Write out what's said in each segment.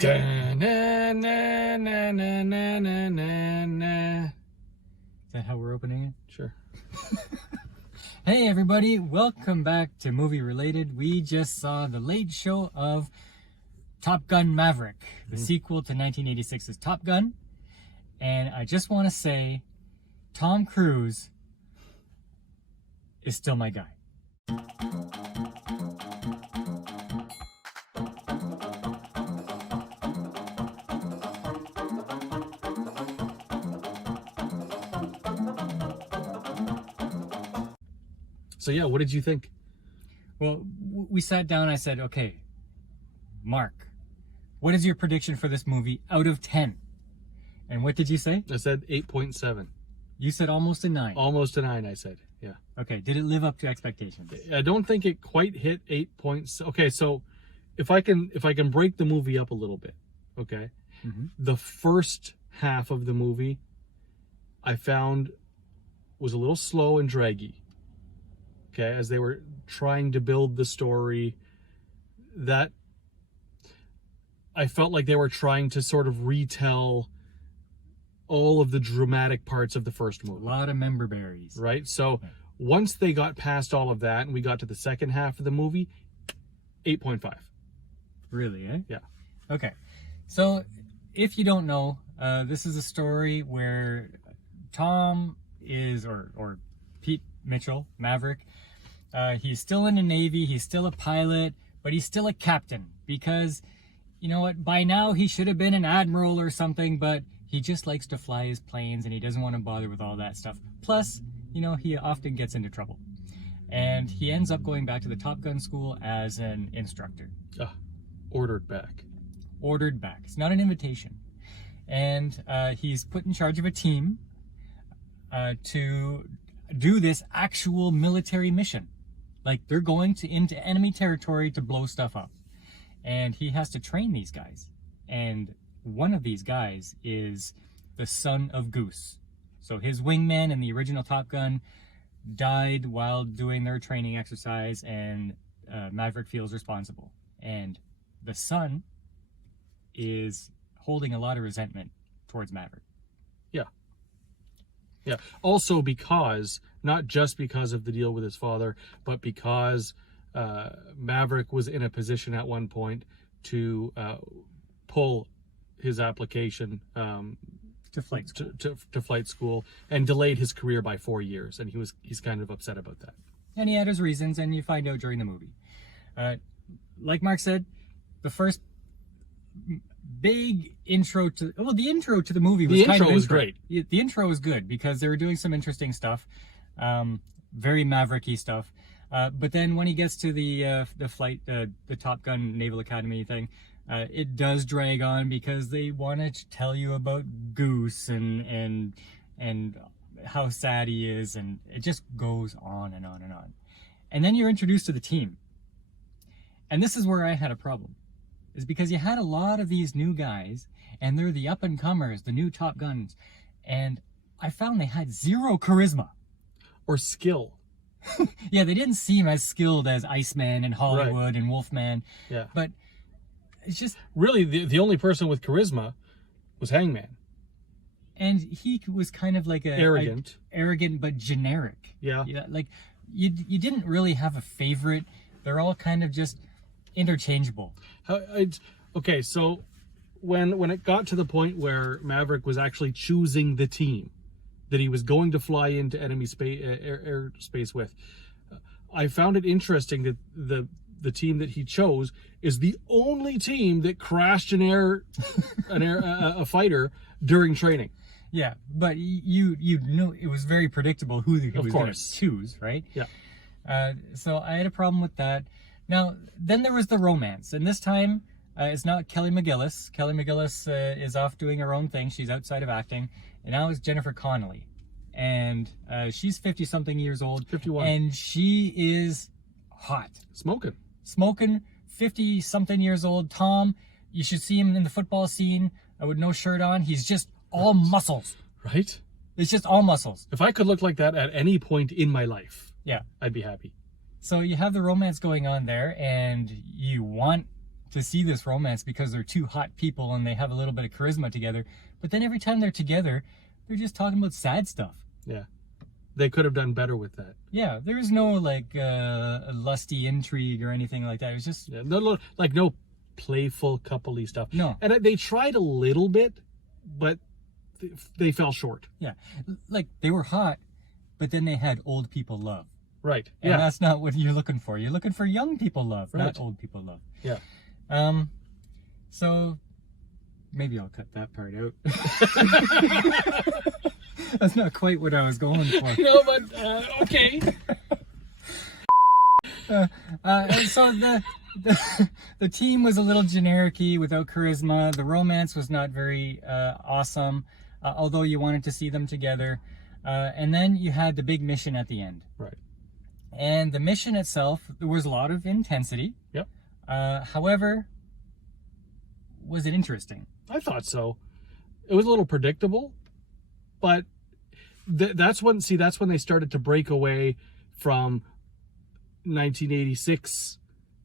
Da, na, na, na, na, na, na, na, na. Is that how we're opening it? Sure. Hey everybody, welcome back to Movie Related. We just saw the late show of Top Gun Maverick, the sequel to 1986's Top Gun. And I just want to say, Tom Cruise is still my guy. So yeah, what did you think? Well, we sat down. I said, okay, Mark, what is your prediction for this movie out of 10? And what did you say? I said 8.7. You said almost a 9. Almost a 9, I said. Yeah. Okay, did it live up to expectations? I don't think it quite hit 8 points. Okay, so if I can break the movie up a little bit, okay? Mm-hmm. The first half of the movie I found was a little slow and draggy. Okay, as they were trying to build the story, that I felt like they were trying to sort of retell all of the dramatic parts of the first movie. A lot of member berries. Right? So once they got past all of that and we got to the second half of the movie, 8.5. Really, eh? Yeah. Okay. So, if you don't know, this is a story where Tom is, or Pete Mitchell, Maverick, he's still in the Navy, he's still a pilot, but he's still a captain because, you know what, by now he should have been an admiral or something, but he just likes to fly his planes and he doesn't want to bother with all that stuff. Plus, you know, he often gets into trouble. And he ends up going back to the Top Gun school as an instructor. Ordered back. Ordered back. It's not an invitation. And he's put in charge of a team to do this actual military mission. Like, they're going into enemy territory to blow stuff up. And he has to train these guys. And one of these guys is the son of Goose. So his wingman in the original Top Gun died while doing their training exercise, and Maverick feels responsible. And the son is holding a lot of resentment towards Maverick. Yeah. Yeah. Also because, not just because of the deal with his father, but because Maverick was in a position at one point to pull his application To flight school. to flight school and delayed his career by 4 years, and he's kind of upset about that. And he had his reasons, and you find out during the movie. Like Mark said, the first big intro to, well, the intro to the movie was kind of intro was great. The intro was good because they were doing some interesting stuff, very Maverick-y stuff. But then when he gets to the flight, the Top Gun Naval Academy thing, it does drag on because they want to tell you about Goose and how sad he is, and it just goes on and on and on. And then you're introduced to the team. And this is where I had a problem, is because you had a lot of these new guys, and they're the up-and-comers, the new Top Guns, and I found they had zero charisma. Or skill. Yeah, they didn't seem as skilled as Iceman and Hollywood and Wolfman. Yeah. But it's just... Really, the only person with charisma was Hangman. And he was kind of like Arrogant. Arrogant, but generic. Yeah. Like, you didn't really have a favorite. They're all kind of just interchangeable. Okay, so when it got to the point where Maverick was actually choosing the team that he was going to fly into enemy airspace with, I found it interesting that the team that he chose is the only team that crashed a fighter during training. Yeah, but you knew it was very predictable who he was going to choose, right? Yeah. So I had a problem with that. Now, then there was the romance, and this time it's not Kelly McGillis. Kelly McGillis is off doing her own thing. She's outside of acting, and now it's Jennifer Connelly, and she's 50-something years old. 51. And she is hot. Smoking, 50-something years old. Tom, you should see him in the football scene with no shirt on. He's just all muscles. Right? It's just all muscles. If I could look like that at any point in my life, yeah, I'd be happy. So you have the romance going on there, and you want to see this romance because they're two hot people and they have a little bit of charisma together. But then every time they're together, they're just talking about sad stuff. Yeah. They could have done better with that. Yeah, there's no like lusty intrigue or anything like that. It was just no playful coupley stuff. No. And they tried a little bit, but they fell short. Yeah, like they were hot, but then they had old people love. Right. And yeah. that's not what you're looking for. You're looking for young people love, Right. not old people love. Yeah. So maybe I'll cut that part out. That's not quite what I was going for. No, but okay. And so the team was a little generic-y, without charisma. The romance was not very awesome, although you wanted to see them together. And then you had the big mission at the end. Right. And the mission itself, there was a lot of intensity. Yep. However, was it interesting? I thought so. It was a little predictable, but that's when they started to break away from 1986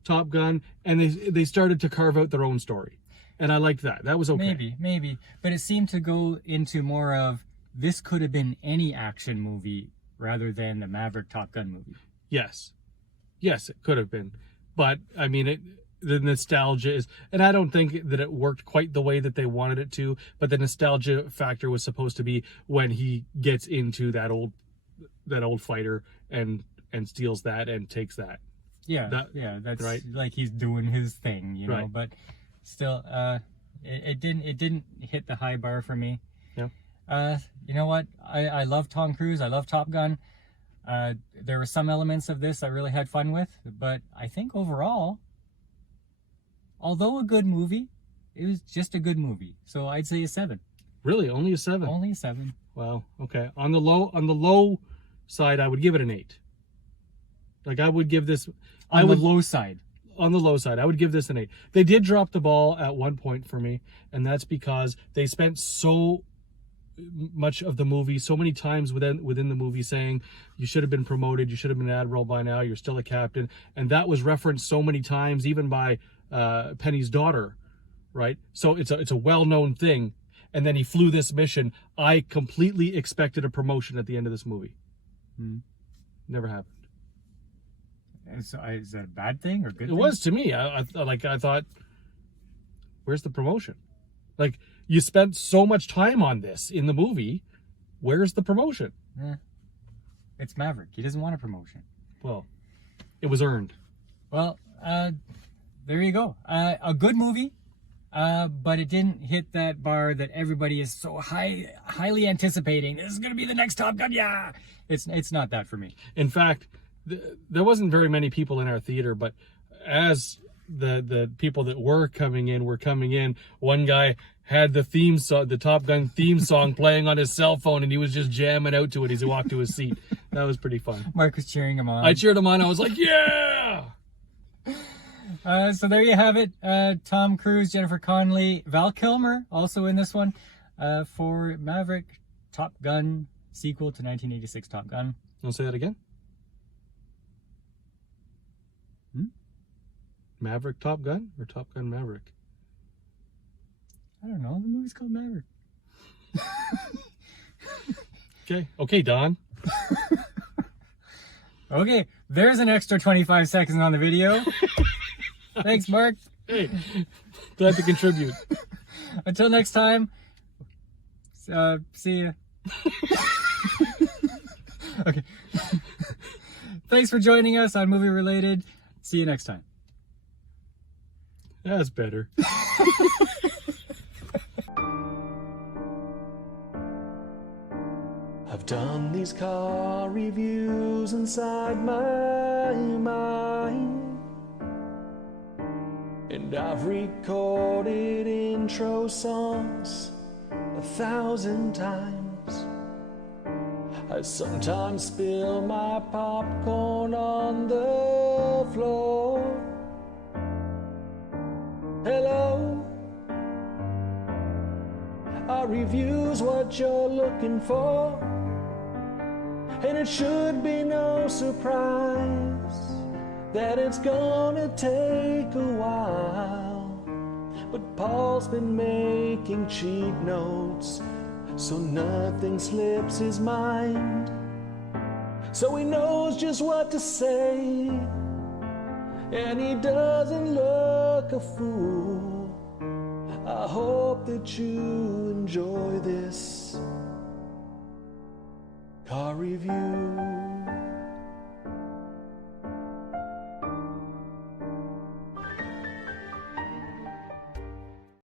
Top Gun, and they started to carve out their own story, and I liked that. That was okay. Maybe, but it seemed to go into more of this could have been any action movie rather than the Maverick Top Gun movie. Yes, it could have been, but I mean the nostalgia is, and I don't think that it worked quite the way that they wanted it to, but the nostalgia factor was supposed to be when he gets into that old fighter and steals that and takes that. Yeah, that's right. Like he's doing his thing, you know, right. But still, it didn't hit the high bar for me. Yeah. You know what? I love Tom Cruise. I love Top Gun. There were some elements of this I really had fun with, but I think overall, although a good movie, it was just a good movie. So I'd say a 7. Really, only a 7? Only a 7. Wow. Okay. On the low side, I would give it an 8. Like I would give this on the low side. On the low side, I would give this an 8. They did drop the ball at one point for me, and that's because they spent so much of the movie, so many times within the movie, saying you should have been promoted, you should have been an admiral by now, you're still a captain, and that was referenced so many times, even by Penny's daughter, right? So it's a well-known thing. And then he flew this mission. I completely expected a promotion at the end of this movie. Never happened. So is that a bad thing or good? It was to me. I thought, where's the promotion? Like, you spent so much time on this in the movie. Where's the promotion? It's Maverick. He doesn't want a promotion. Well, it was earned. Well, there you go. A good movie, but it didn't hit that bar that everybody is so highly anticipating. This is going to be the next Top Gun. Yeah, it's not that for me. In fact, there wasn't very many people in our theater, but as the people that were coming in, one guy had the Top Gun theme song playing on his cell phone, and he was just jamming out to it as he walked to his seat. That was pretty fun. Mark was cheering him on. I cheered him on. I was like, yeah! So there you have it. Tom Cruise, Jennifer Connelly, Val Kilmer also in this one for Maverick Top Gun sequel to 1986 Top Gun. Want to say that again? Maverick Top Gun or Top Gun Maverick? I don't know. The movie's called Maverick. Okay, Don. Okay, there's an extra 25 seconds on the video. Thanks, Mark. Hey, glad to contribute. Until next time, see ya. Okay. Thanks for joining us on Movie Related. See you next time. That's better. I've done these car reviews inside my mind, and I've recorded intro songs 1,000 times. I sometimes spill my popcorn on the floor. Hello, our review's what you're looking for, and it should be no surprise that it's gonna take a while. but Paul's been making cheat notes so nothing slips his mind, so he knows just what to say, and he doesn't look a fool. I hope that you enjoy this car review.